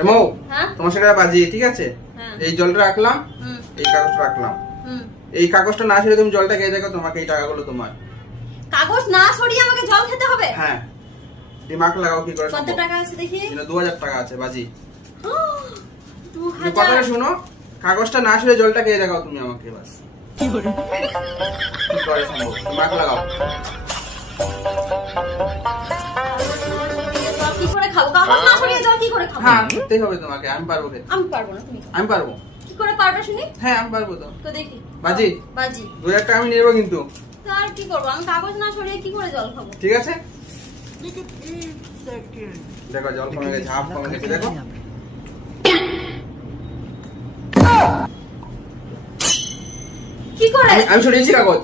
এমো তোমার সাথে বাজি, ঠিক আছে? এই জলটা রাখলাম, এই কাগজটা রাখলাম। এই কাগজটা না সরিয়ে তুমি জলটা খেয়ে দেখো, তোমাকে এই টাকাগুলো তোমার। কাগজ না সরিয়ে আমাকে জল খেতে হবে? হ্যাঁ, দিমাগ লাগাও কি করে। কত টাকা আছে দেখি? 2000 টাকা আছে বাজি। 2000। কথাটা শুনো, কাগজটা না সরিয়ে জলটা খেয়ে দেখাও তুমি আমাকে, বাস। কি করে সম্ভব? দিমাগ লাগাও। কি করে খাবো? কাগজ না সরিয়ে জল কি করে খাবো? হ্যাঁ, খেতেই হবে তোমাকে। আমি পারবো খেতে। আমি পারবো না, তুমি। আমি পারবো। কি করে পারবে শুনি? হ্যাঁ, আমি পারবো তো। তো দেখি। বাজি 2000 টাকা আমি নেবো কিন্তু। আর কি করবো? আমি কাগজ না সরিয়ে কি করে জল খাবো? ঠিক আছে, দেখো জল কমে গেছে, হাফ কমে গেছে, দেখো। কি করে? আমি সরিয়েছি কাগজ।